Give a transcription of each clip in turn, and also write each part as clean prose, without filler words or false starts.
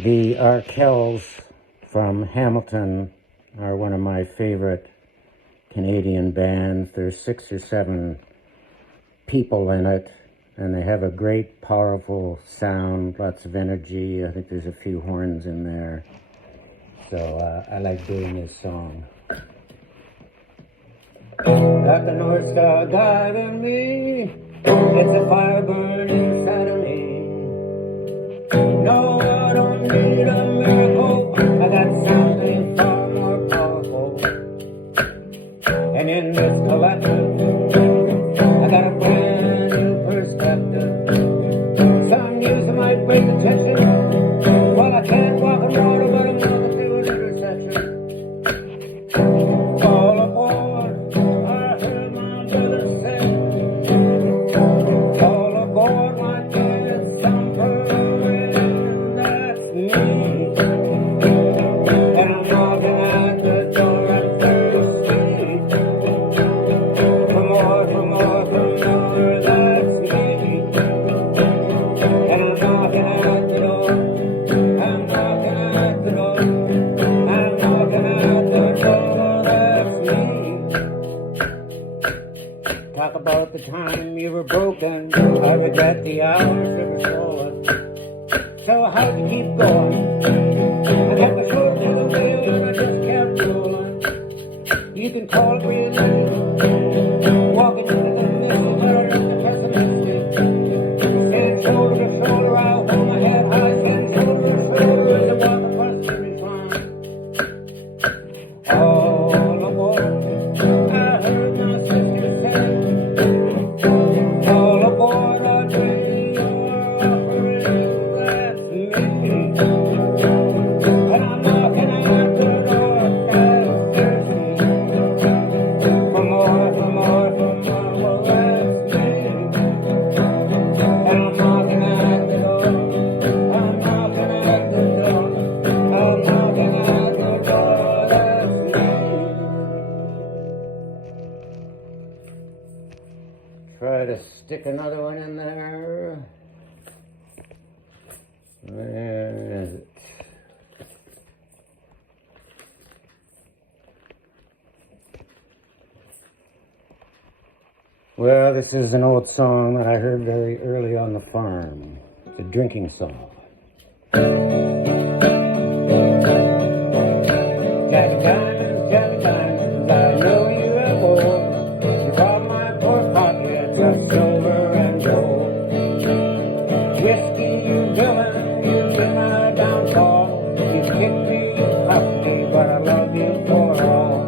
The Arkells from Hamilton are one of my favorite Canadian bands. There's 6 or 7 people in it, and they have a great, powerful sound, lots of energy. I think there's a few horns in there. So I like doing this song. Got the North Star guiding me, it's a fire burning inside of me. No, I don't need a miracle, I got something far more powerful. And in this collective, I got a brand new perspective. Some news might break the tension, well, I can't walk on water, but I'm walking through an intersection. All aboard, I heard my brother say. All aboard, my dear, it's some person, that's me. And I'm knocking at the door, I'm thirsty. For more, that's me. And I'm knocking at the door, I'm knocking at the door, I'm knocking at the door, that's me. Talk about the time you were broken, I regret the hours that were stolen. So how'd you keep going? I got the foot to the wheel and I just kept rolling. You can call it religion, walking into the middle where the pessimistic. Stand shoulder to shoulder, I'll hold my head high, stand shoulder to shoulder as I walk across the recline. All aboard, I heard my sister say. All aboard, I dream you're offering, that's me. And I'm knocking at the door, that's thirsty. For more, well, that's me. And I'm knocking at the door, I'm knocking at the door, I'm knocking at the door, that's me. Try to stick another one in there. Where is it? Well, this is an old song that I heard very early on the farm. It's a drinking song. Jack diamonds, I know you have gold. You robbed my poor pockets of silver and gold. Whiskey, you villain, you've been my downfall. You kicked me, you cuffed me, but I love you for all.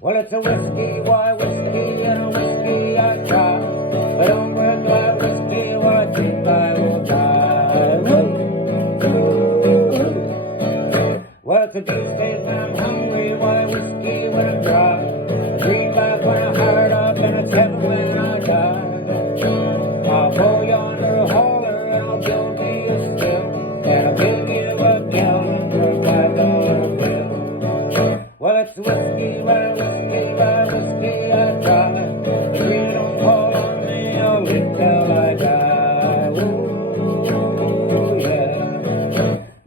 Well, it's a whiskey, why whiskey, and a whiskey I try. But don't work like whiskey, well, I think I will die. Well, it's a beefsteak when I'm hungry, why whiskey when I'm dry. Greenback when I'm hard up, and it's heaven when I die. I'll go yonder holler, and I'll build me a still, and I'll give you a gallon for a $5 bill. Well, it's whiskey, why whiskey I try. If you don't call on me, I'll live till I die. Ooh, yeah.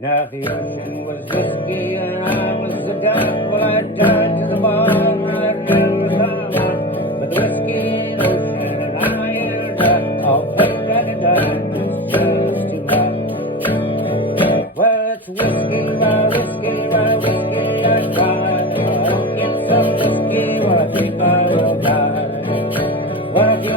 Now if the ocean was whiskey and I was the duck, well, I'd dive to the bottom and I'd never find one. But the whiskey ain't ocean and I ain't a duck. I'll pay like a dime, it's just too much. Well, it's whiskey, why whiskey I try. If I don't get some whiskey, well, I think I will die. Well, if you